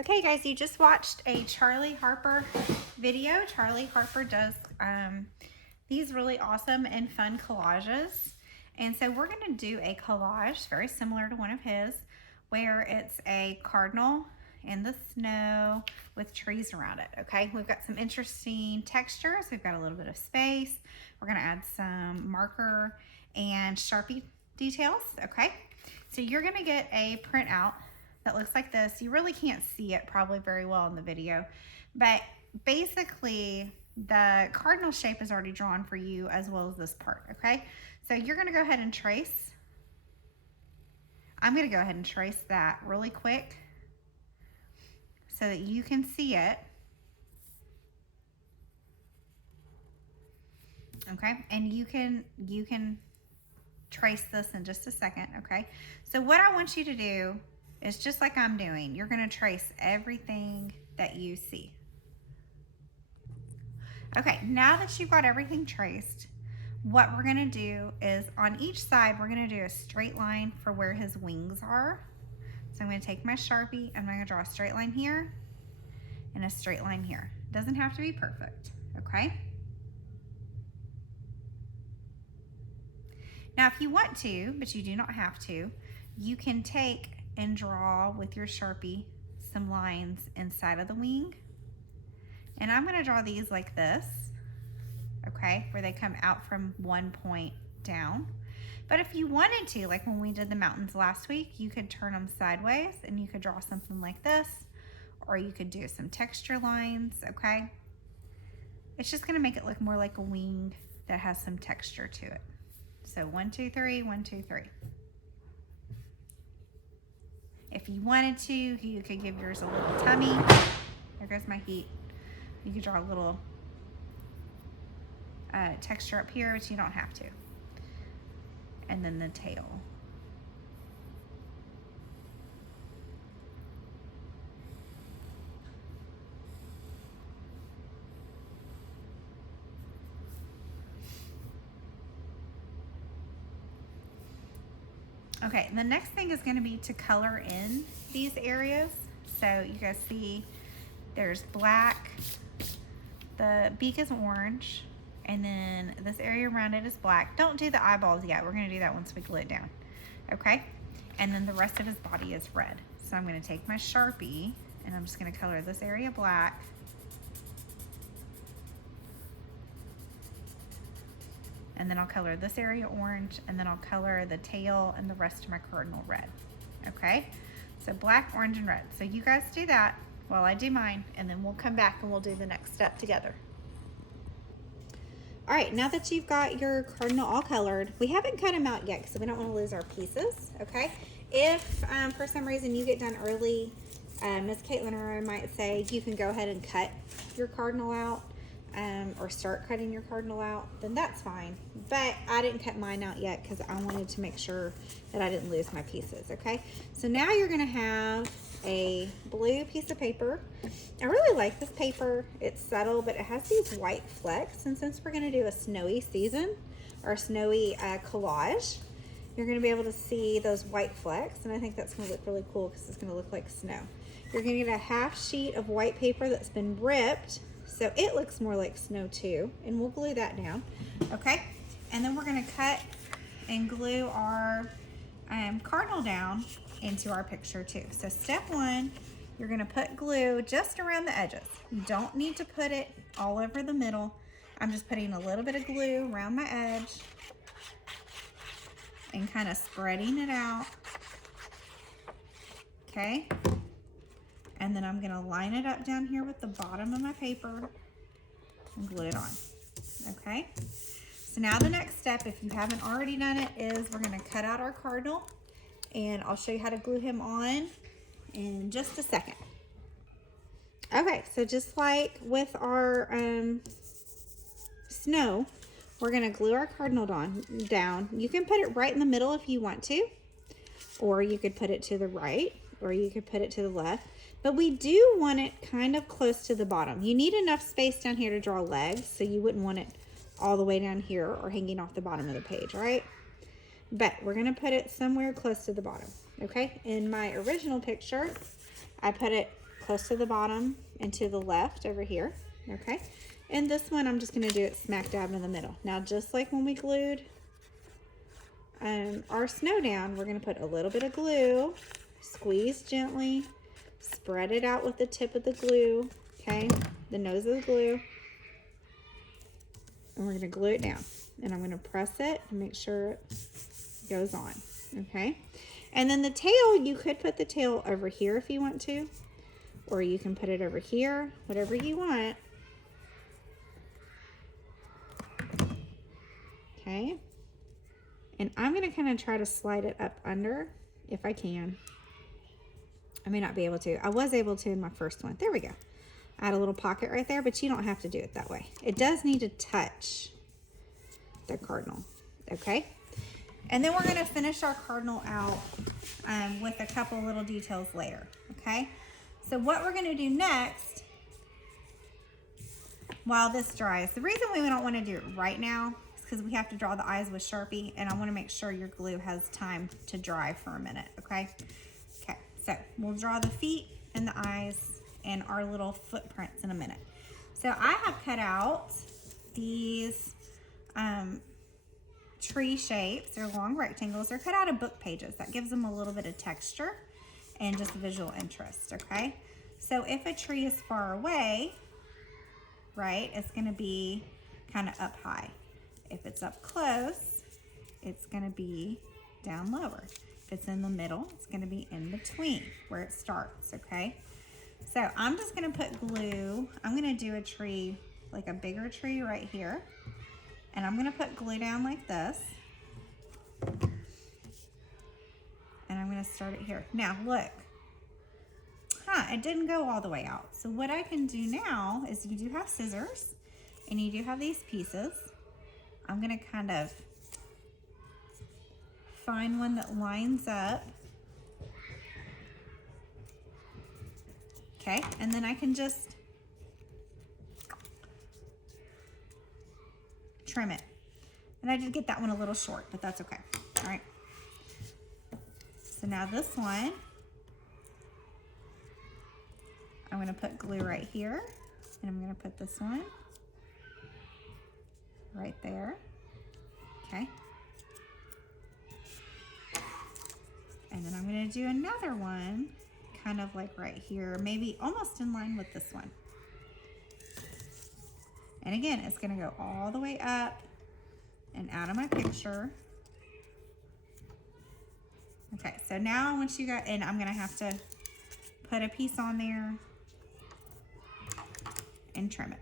Okay guys, you just watched a Charley Harper video. Charley Harper does these really awesome and fun collages. And so we're gonna do a collage very similar to one of his, where it's a cardinal in the snow with trees around it, okay? We've got some interesting textures. We've got a little bit of space. We're gonna add some marker and Sharpie details, okay? So you're gonna get a printout that looks like this. You really can't see it probably very well in the video, but basically the cardinal shape is already drawn for you as well as this part, okay? So you're gonna go ahead and trace. I'm gonna go ahead and trace that really quick so that you can see it. Okay, and you can trace this in just a second, okay? So what I want you to do is just like I'm doing, you're gonna trace everything that you see. Okay, now that you've got everything traced, what we're gonna do is on each side, we're gonna do a straight line for where his wings are. So I'm gonna take my Sharpie and I'm gonna draw a straight line here and a straight line here. It doesn't have to be perfect, okay? Now, if you want to, but you do not have to, you can take and draw with your Sharpie some lines inside of the wing. And I'm gonna draw these like this, okay, where they come out from one point down. But if you wanted to, like when we did the mountains last week, you could turn them sideways and you could draw something like this, or you could do some texture lines, okay? It's just gonna make it look more like a wing that has some texture to it. So 1, 2, 3, 1, 2, 3. If you wanted to, you could give yours a little tummy. There goes my heat. You could draw a little texture up here, but you don't have to. And then the tail. Okay, the next thing is gonna be to color in these areas. So you guys see there's black, the beak is orange, and then this area around it is black. Don't do the eyeballs yet. We're gonna do that once we glue it down, okay? And then the rest of his body is red. So I'm gonna take my Sharpie and I'm just gonna color this area black. And then I'll color this area orange, and then I'll color the tail and the rest of my cardinal red, okay? So black, orange, and red. So you guys do that while I do mine, and then we'll come back and we'll do the next step together. All right, now that you've got your cardinal all colored, we haven't cut them out yet because we don't want to lose our pieces, okay? If for some reason you get done early, Miss Caitlin or I might say you can go ahead and cut your cardinal out, or start cutting your cardinal out, then that's fine. But I didn't cut mine out yet because I wanted to make sure that I didn't lose my pieces, okay? So now you're gonna have a blue piece of paper. I really like this paper. It's subtle, but it has these white flecks. And since we're gonna do a snowy season or a snowy collage, you're gonna be able to see those white flecks. And I think that's gonna look really cool because it's gonna look like snow. You're gonna get a half sheet of white paper that's been ripped, so it looks more like snow too, and we'll glue that down, okay? And then we're gonna cut and glue our cardinal down into our picture too. So step 1, you're gonna put glue just around the edges. You don't need to put it all over the middle. I'm just putting a little bit of glue around my edge and kind of spreading it out, okay? And then I'm gonna line it up down here with the bottom of my paper and glue it on, okay? So now the next step, if you haven't already done it, is we're gonna cut out our cardinal, and I'll show you how to glue him on in just a second. Okay, so just like with our snow, we're gonna glue our cardinal down. You can put it right in the middle if you want to, or you could put it to the right, or you could put it to the left. But we do want it kind of close to the bottom. You need enough space down here to draw legs, so you wouldn't want it all the way down here or hanging off the bottom of the page, right? But we're gonna put it somewhere close to the bottom, okay? In my original picture, I put it close to the bottom and to the left over here, okay? And this one, I'm just gonna do it smack dab in the middle. Now, just like when we glued our snow down, we're gonna put a little bit of glue, squeeze gently, spread it out with the tip of the glue, okay? The nose of the glue. And we're gonna glue it down. And I'm gonna press it and make sure it goes on, okay? And then the tail, you could put the tail over here if you want to, or you can put it over here, whatever you want. Okay. And I'm gonna kind of try to slide it up under if I can. I may not be able to. I was able to in my first one. There we go. I had a little pocket right there, but you don't have to do it that way. It does need to touch the cardinal, okay? And then we're gonna finish our cardinal out with a couple little details later, okay? So what we're gonna do next, while this dries, the reason we don't wanna do it right now is because we have to draw the eyes with Sharpie, and I wanna make sure your glue has time to dry for a minute, okay? Okay, so we'll draw the feet and the eyes and our little footprints in a minute. So I have cut out these tree shapes. They're long rectangles. They're cut out of book pages. That gives them a little bit of texture and just visual interest, okay? So if a tree is far away, right, it's gonna be kind of up high. If it's up close, it's gonna be down lower. If it's in the middle, it's gonna be in between where it starts, okay? So I'm just gonna put glue. I'm gonna do a tree, like a bigger tree right here. And I'm gonna put glue down like this. And I'm gonna start it here. Now look, it didn't go all the way out. So what I can do now is, you do have scissors and you do have these pieces. I'm gonna kind of find one that lines up. Okay, and then I can just trim it. And I did get that one a little short, but that's okay. All right. So now this one, I'm gonna put glue right here, and I'm gonna put this one right there. Okay. And then I'm gonna do another one, kind of like right here, maybe almost in line with this one. And again, it's gonna go all the way up and out of my picture. Okay, so now once you got, and I'm gonna have to put a piece on there and trim it.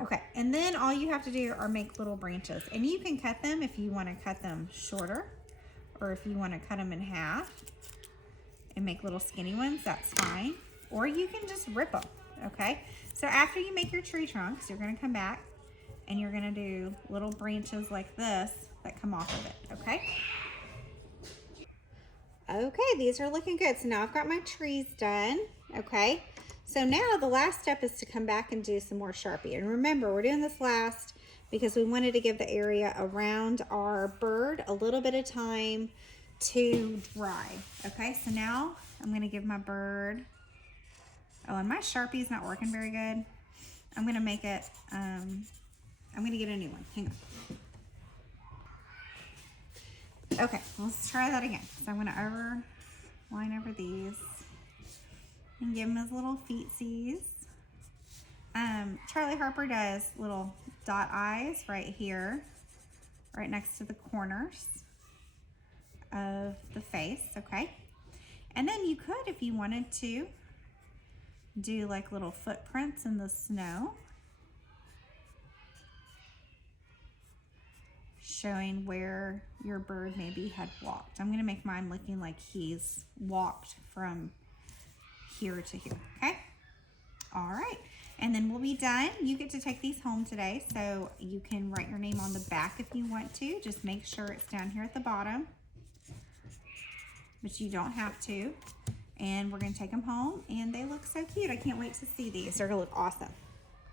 Okay, and then all you have to do are make little branches, and you can cut them if you want to cut them shorter, or if you want to cut them in half and make little skinny ones, that's fine. Or you can just rip them, okay? So after you make your tree trunks, you're gonna come back and you're gonna do little branches like this that come off of it, okay? Okay, these are looking good. So now I've got my trees done, okay? So now the last step is to come back and do some more Sharpie. And remember, we're doing this last because we wanted to give the area around our bird a little bit of time to dry. Okay, so now I'm gonna give my bird, oh, and my Sharpie's not working very good. I'm gonna make it, I'm gonna get a new one, hang on. Okay, let's try that again. So I'm gonna line over these and give him his little feetsies. Charlie Harper does little dot eyes right here, right next to the corners of the face, okay? And then you could, if you wanted to, do like little footprints in the snow, showing where your bird maybe had walked. I'm gonna make mine looking like he's walked from here to here, okay? All right, and then we'll be done. You get to take these home today, so you can write your name on the back if you want to. Just make sure it's down here at the bottom, but you don't have to. And we're gonna take them home, and they look so cute. I can't wait to see these. They're gonna look awesome.